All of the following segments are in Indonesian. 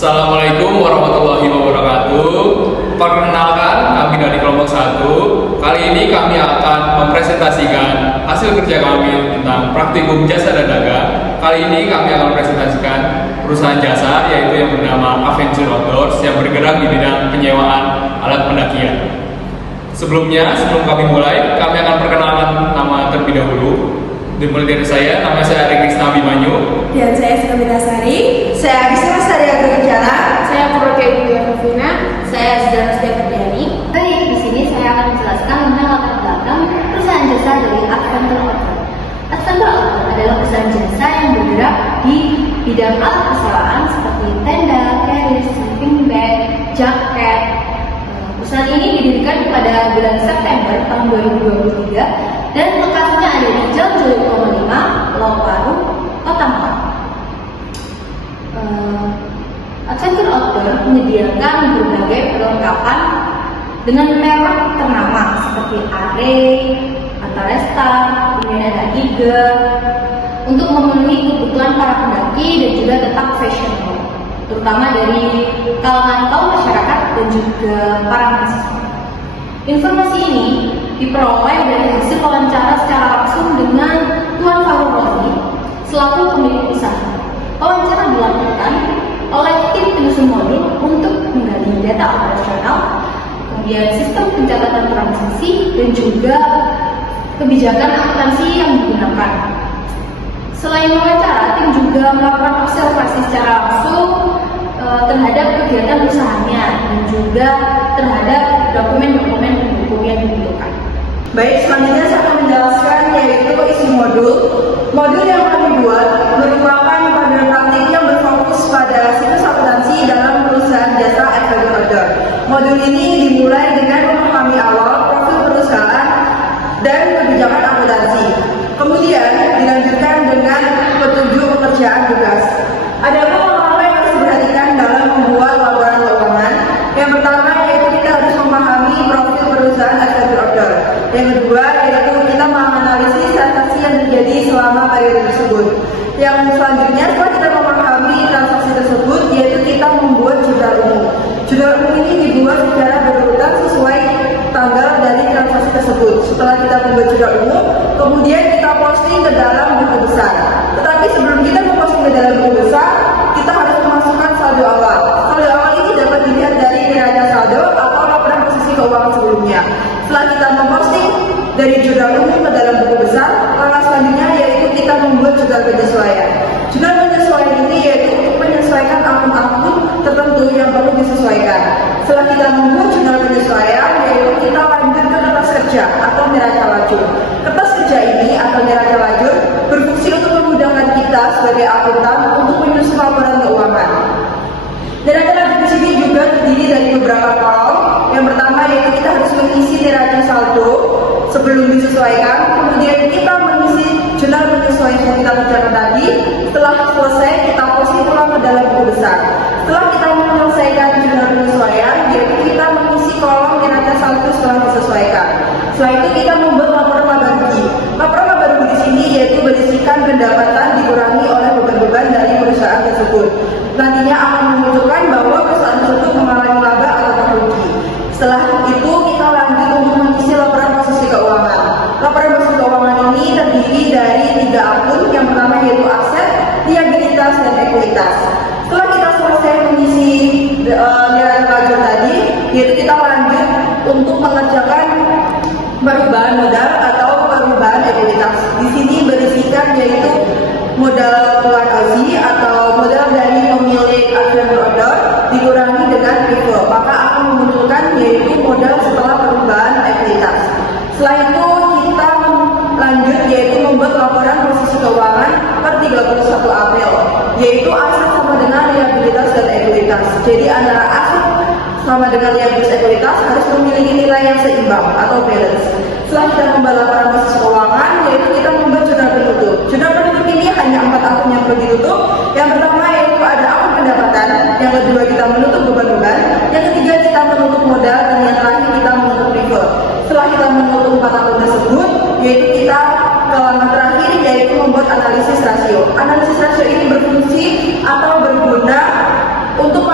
Assalamualaikum warahmatullahi wabarakatuh. Perkenalkan, kami dari kelompok 1. Kali ini kami akan mempresentasikan hasil kerja kami tentang praktikum jasa dan dagang. Kali ini kami akan mempresentasikan perusahaan jasa yaitu yang bernama Adventure Outdoors yang bergerak di bidang penyewaan alat pendakian. Sebelum kami mulai, kami akan perkenalkan nama terlebih dahulu. Dimulai dari saya, nama saya Ari Krisna Abimanyu. Dan saya Sukamita Sari. Saya Agustina Sari Agrorencana. Saya Purwoke Widya Rufina. Saya Zidane Stefaniani. Baik, di sini saya akan menjelaskan tentang latar belakang perusahaan jasa dari Adventure Outdoors. Adventure Outdoors adalah perusahaan jasa yang bergerak di bidang alat perseroan seperti tenda, carrier, sleeping bag, jaket. Perusahaan ini didirikan pada bulan September tahun 2023 dan lokasinya ada di Jalan Jogja 5, Loparu, Kota Malang. Adventure Outdoors menyediakan berbagai perlengkapan dengan merek ternama seperti Array, Antaresta, kemudian ada Eagle untuk memenuhi kebutuhan para pendaki dan juga tetap fashionable, terutama dari kalangan kaum masyarakat dan juga para mahasiswa. Informasi ini diperoleh dari hasil wawancara secara langsung dengan Tuan Farul Rozi selaku pemilik usaha. Wawancara dilakukan oleh tim penyusun modul untuk menggali data operasional, kemudian sistem pencatatan transaksi dan juga kebijakan akuntansi yang digunakan. Selain wawancara, tim juga melakukan observasi secara langsung terhadap kegiatan usahanya dan juga terhadap dokumen-dokumen pendukung yang dibutuhkan. Baik, selanjutnya saya akan menjelaskan yaitu isi modul. Modul yang kami buat merupakan panduan praktik yang berfokus pada situs akuntansi dalam perusahaan jasa Adventure Outdoors. Modul ini dimulai dengan memahami awal profil perusahaan dan kebijakan akuntansi. Kemudian dilanjutkan dengan petunjuk pekerjaan tugas. Ada beberapa hal yang harus diperhatikan dalam membuat laporan keuangan. Yang pertama yaitu kita harus memahami profil perusahaan Adventure Outdoors. Yang kedua yaitu kita menganalisis transaksi yang terjadi selama periode tersebut. Yang selanjutnya setelah kita memahami transaksi tersebut yaitu kita membuat jurnal umum. Jurnal umum ini dibuat secara berurutan sesuai tanggal dari transaksi tersebut. Setelah kita membuat jurnal umum, kemudian kita posting ke dalam buku besar. Tetapi sebelum kita memposting ke dalam buku besar, kita harus memasukkan saldo awal. Saldo awal ini dapat dilihat dari neraca saldo atau laporan posisi keuangan sebelumnya. Setelah kita memposting dari jurnal umum ke dalam buku besar, langkah selanjutnya yaitu kita membuat jurnal penyesuaian. Jurnal penyesuaian ini yaitu untuk menyesuaikan akun-akun tertentu yang perlu disesuaikan. Setelah kita membuat jurnal penyesuaian, yaitu kita lanjut ke kertas kerja atau neraca lajur. Kertas kerja ini atau neraca lajur berfungsi untuk memudahkan kita sebagai akuntan untuk menyusun laporan keuangan. Neraca lajur di sini juga terdiri dari beberapa kolom. Yang pertama yaitu kita harus mengisi neraca saldo sebelum disesuaikan, kemudian kita mengisi jurnal penyesuaian yang kita kerjakan tadi. Setelah selesai, kita posting ulang ke dalam buku besar. Setelah kita menyelesaikan jurnal penyesuaian, yaitu kita mengisi kolom neraca saldo setelah disesuaikan. Setelah itu kita membuat laporan laba rugi. Laporan laba rugi di sini yaitu berisikan pendapatan dikurangi oleh beban-beban dari perusahaan tersebut. Nantinya akan menunjukkan bahwa perusahaan tersebut mengalami laba atau rugi. Setelah itu kita lanjut untuk mengisi laporan posisi keuangan. Laporan posisi keuangan ini terdiri dari 3 akun. Yang pertama yaitu aset, liabilitas, dan ekuitas. Setelah kita selesai mengisi neraca lajur tadi, yaitu kita lanjut untuk mengerjakan perubahan modal atau perubahan ekuitas. Di sini berisikan yaitu modal Tuan Ozi atau modal dari pemilik Adventure Outdoors dikurangi dengan Vivo, maka akan memunculkan yaitu modal setelah perubahan ekuitas. Setelah itu kita lanjut yaitu membuat laporan posisi keuangan per 31 April, yaitu aset sama dengan liabilitas dan ekuitas. Jadi antara aset sama dengan liabilitas ekuitas harus memiliki nilai yang seimbang atau balance. Setelah kita membuat laporan posisi keuangan, yaitu kita membuat jurnal penutup. Jurnal penutup ini hanya 4 akun yang perlu ditutup. Yang pertama yaitu ada akun pendapatan, yang kedua kita menutup beban-beban, yang ketiga kita menutup modal, dan yang terakhir kita menutup refer. Setelah kita menutup 4 akun tersebut, yaitu kita ke langkah terakhir yaitu membuat analisis rasio. Analisis rasio ini berfungsi atau berguna untuk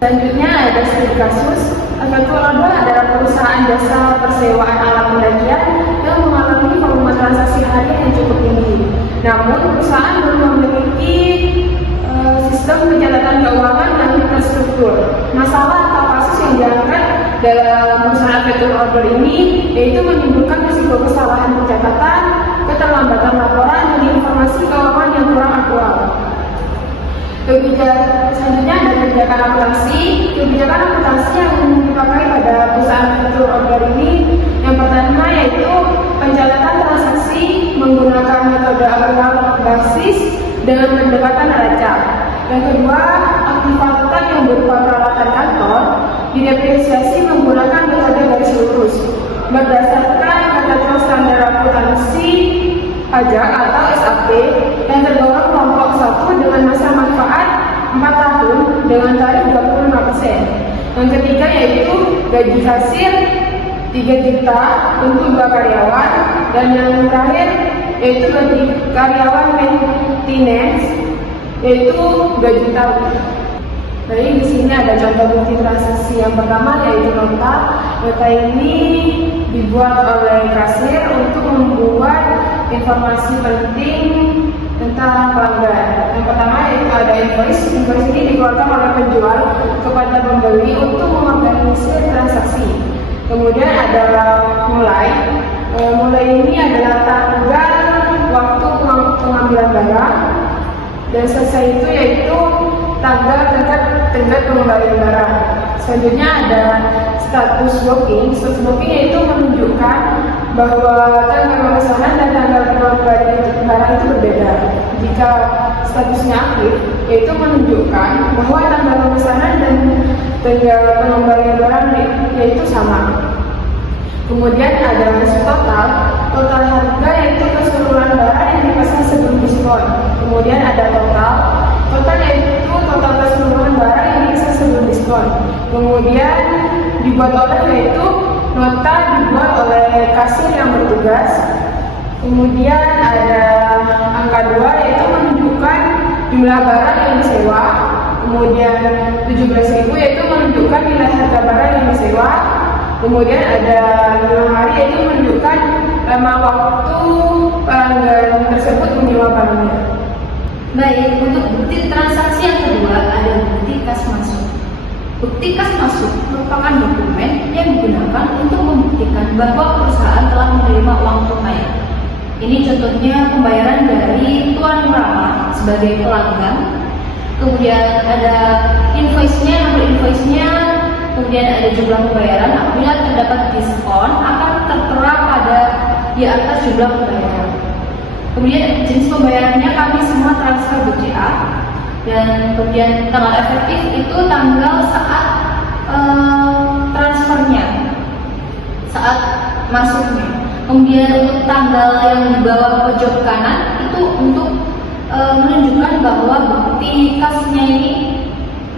Selanjutnya ada studi kasus. Adventure Order adalah perusahaan jasa persewaan alat pendakian yang mengalami volume transaksi harian yang cukup tinggi. Namun, perusahaan belum memiliki sistem pencatatan keuangan dan infrastruktur. Masalah atau kasus yang diangkat dalam perusahaan Adventure Order ini yaitu menimbulkan risiko kesalahan pencatatan, keterlambatan laporan, dan informasi keuangan yang kurang akurat. Selanjutnya ada kebijakan akuntansi. Kebijakan akuntansi yang dipakai pada perusahaan Adventure Order ini yang pertama yaitu pencatatan transaksi menggunakan metode aktual basis dengan pendekatan neraca. Yang kedua, aktivitas yang berupa peralatan kantor didepresiasi menggunakan metode garis lurus berdasarkan ketentuan standar akuntansi pajak atau SAP yang tergolong kelompok 1 dengan masa manfaat 4 tahun dengan tarif 25%. Yang ketiga yaitu gaji kasir 3 juta untuk 2 karyawan, dan yang terakhir yaitu gaji karyawan maintenance yaitu 2 juta. Jadi di sini ada contoh bukti transaksi yang pertama yaitu nota. Nota ini dibuat oleh kasir untuk membuat informasi penting tentang pelanggan. Yang pertama yaitu ada invoice. Invoice ini dikeluarkan oleh penjual kepada pembeli untuk mengorganisir transaksi. Kemudian ada mulai. Mulai ini adalah tanggal waktu pengambilan barang, dan selesai itu yaitu tanggal tenggat pengembalian barang. Selanjutnya ada status booking. Status booking yaitu menunjukkan bahwa tanggal pemesanan dan tanggal pengembalian barang itu berbeda. Jika statusnya aktif, yaitu menunjukkan bahwa tanggal pemesanan dan tanggal pengembalian barang yaitu sama. Kemudian ada total. Total harga yaitu keseluruhan barang yang dipesan sebelum diskon. Kemudian ada total. Total yaitu total keseluruhan barang yang dipesan sebelum diskon. Kemudian dibuat oleh yaitu nota dibuat oleh kasir yang bertugas. Kemudian ada angka 2 yaitu menunjukkan jumlah barang yang disewa. Kemudian 17.000 yaitu menunjukkan nilai harga barang yang disewa. Kemudian ada 5 hari yaitu menunjukkan lama waktu pelanggan tersebut menyewa barangnya. Baik, untuk bukti transaksi yang kedua ada bukti kas masuk. Bukti kas masuk merupakan dokumen yang digunakan untuk membuktikan bahwa perusahaan telah menerima uang tunai. Ini contohnya pembayaran dari Tuan Rama sebagai pelanggan. Kemudian ada invoice-nya, nomor invoice-nya. Kemudian ada jumlah pembayaran. Apabila terdapat diskon akan tertera pada di atas jumlah pembayaran. Kemudian jenis pembayarannya kami semua transfer BCA, dan kemudian tanggal efektif itu tanggal saat transfernya, saat masuknya. Kemudian untuk tanggal yang di bawah pojok kanan itu untuk menunjukkan bahwa bukti kasnya ini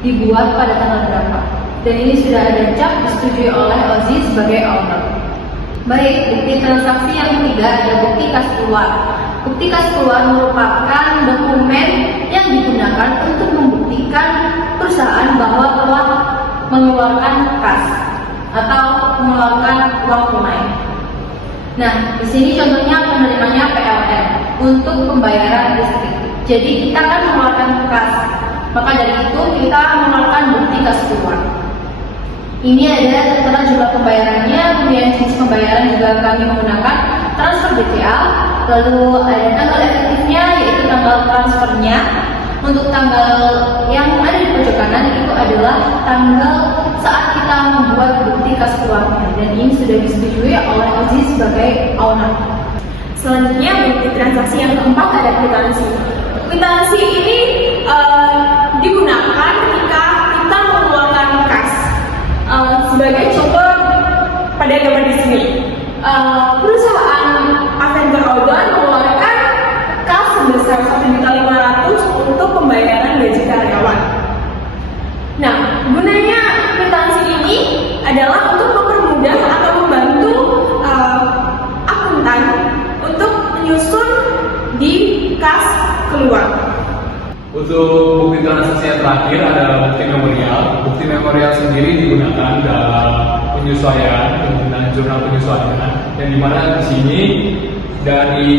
dibuat pada tanggal berapa. Dan ini sudah ada cap disetujui oleh OZI sebagai owner. Baik, bukti transaksi yang ketiga ada bukti kas keluar. Bukti kas keluar merupakan dokumen yang digunakan untuk membuktikan perusahaan bahwa telah mengeluarkan kas atau mengeluarkan uang tunai. Nah, di sini contohnya penerimanya PLN untuk pembayaran listrik. Jadi kita kan mengeluarkan kas, maka dari itu kita mengeluarkan bukti kas keluar. Ini ada tertera jumlah pembayarannya, kemudian jenis pembayaran juga kami menggunakan transfer BCA, lalu ada tanggal efektifnya yaitu tanggal transfernya. Untuk tanggal yang ada di pojok kanan itu adalah tanggal saat kita membuat bukti kas keluarnya, dan ini sudah disetujui oleh OZI sebagai owner. Selanjutnya bukti transaksi yang keempat ada kwitansi. Kwitansi ini digunakan ketika kita mengeluarkan kas. Sebagai contoh pada gambar di sini, perusahaan Adventure Order mengeluarkan kas sebesar 1.500.000 untuk pembayaran gaji karyawan. Nah, gunanya kwitansi ini adalah untuk mempermudah atau membantu akuntan untuk menyusun di kas keluar. Untuk bukti transaksi yang terakhir ada bukti memorial. Bukti memorial sendiri digunakan dalam penyesuaian, penggunaan jurnal penyesuaian, yang dimana di sini dari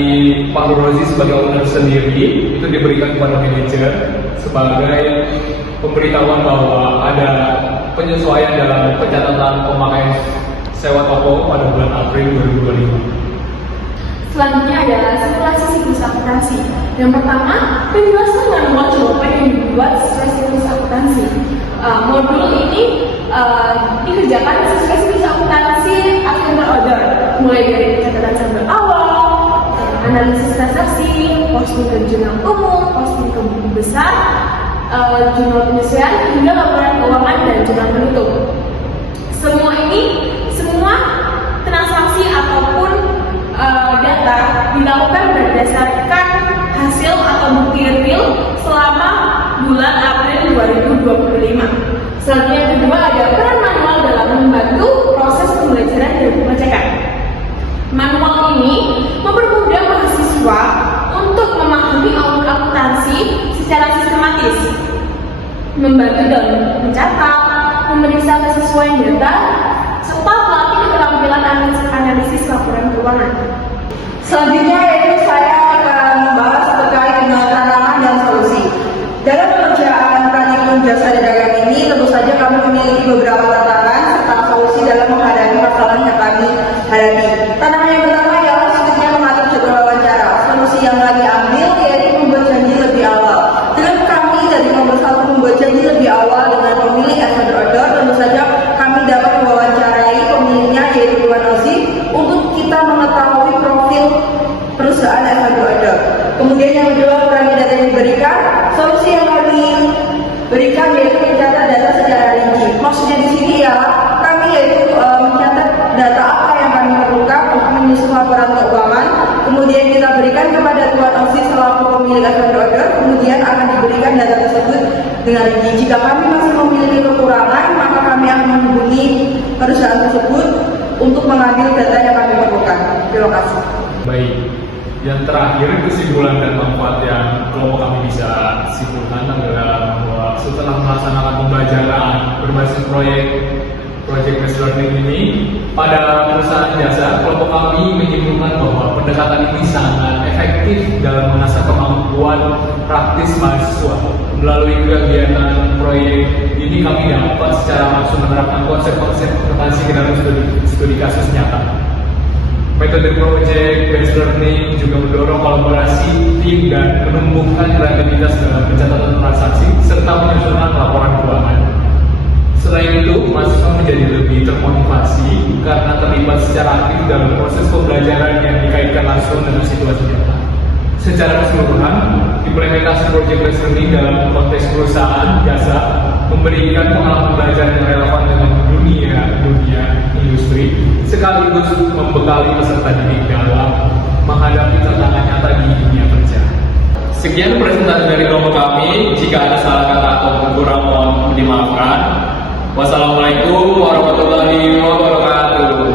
Pak Rozi sebagai owner sendiri itu diberikan kepada manajer sebagai pemberitahuan bahwa ada penyesuaian dalam pencatatan pemakaian sewa toko pada bulan April 2025. Selanjutnya adalah simulasi siklus akuntansi. Yang pertama, penjelasan manual jawaban yang dibuat sesuai siklus akuntansi. Modul ini dikerjakan sesuai siklus akuntansi akuntan order, mulai dari pencatatan sampel awal, analisis transaksi, posting ke jurnal umum, posting ke buku besar, jurnal penyesuaian, hingga laporan keuangan dan jurnal penutup. Semua transaksi ataupun data dilakukan berdasarkan hasil atau bukti real selama bulan April 2025. Selanjutnya yang kedua ada peran manual dalam membantu proses pembelajaran dan pengecekan. Manual ini mempermudah mahasiswa untuk memahami akuntansi secara sistematis, membantu dalam mencatat, memeriksa kesesuaian data, serta melatih keterampilan analisis laporan keuangan. Selanjutnya yaitu saya akan membahas terkait dengan tantangan dan solusi. Dalam pengerjaan praktikum jasa dagang ini, tentu saja kami memiliki beberapa tantangan serta solusi dalam menghadapi masalah yang kami hadapi. Tantangan yang pertama ialah sulitnya mengatur jadwal wawancara. Solusi yang kami ambil yaitu membuat janji lebih awal. Dengan kami dari nomor 1 membuat janji lebih awal dengan pemilik asal order, tentu saja kami dapat mewawancarai pemiliknya yaitu Tuan Ozi untuk kita mengetahui profil perusahaan asal order. Kemudian yang kedua, kurangi data yang diberikan. Solusi yang kami berikan yaitu mencatat data secara rinci. Maksudnya di sini ya kami yaitu mencatat data apa yang kami perlukan untuk menyusun laporan keuangan. Kemudian kita berikan kepada Tuan Ozi selaku pemilik asal order. Kemudian akan diberikan data tersebut dengan rinci. Jika kami masih memiliki kekurangan, maka kami akan menghubungi perusahaan tersebut untuk mengambil data yang kami perlukan. Terima kasih. Baik, yang terakhir kesimpulan dan manfaat yang kelompok kami bisa simpulkan adalah bahwa setelah melaksanakan pembelajaran berbasis project based learning ini pada perusahaan jasa, kelompok kami menyimpulkan bahwa pendekatan ini sangat efektif dalam mengasah kemampuan praktis mahasiswa. Melalui kegiatan proyek ini kami dapat secara langsung menerapkan konsep-konsep akuntansi ke dalam studi kasus nyata. Metode project based learning juga mendorong kolaborasi tim dan menumbuhkan kreativitas dalam pencatatan transaksi serta penyusunan laporan keuangan. Selain itu, mahasiswa menjadi lebih termotivasi karena terlibat secara aktif dalam proses pembelajaran yang dikaitkan langsung dengan situasi nyata. Secara keseluruhan, implementasi project based learning dalam konteks perusahaan jasa memberikan pengalaman belajar yang relevan dengan dunia industri, sekaligus membekali peserta didik dalam menghadapi tantangan nyata di dunia kerja. Sekian presentasi dari kelompok kami. Jika ada salah kata atau kurang mohon dimaafkan. Wassalamualaikum warahmatullahi wabarakatuh.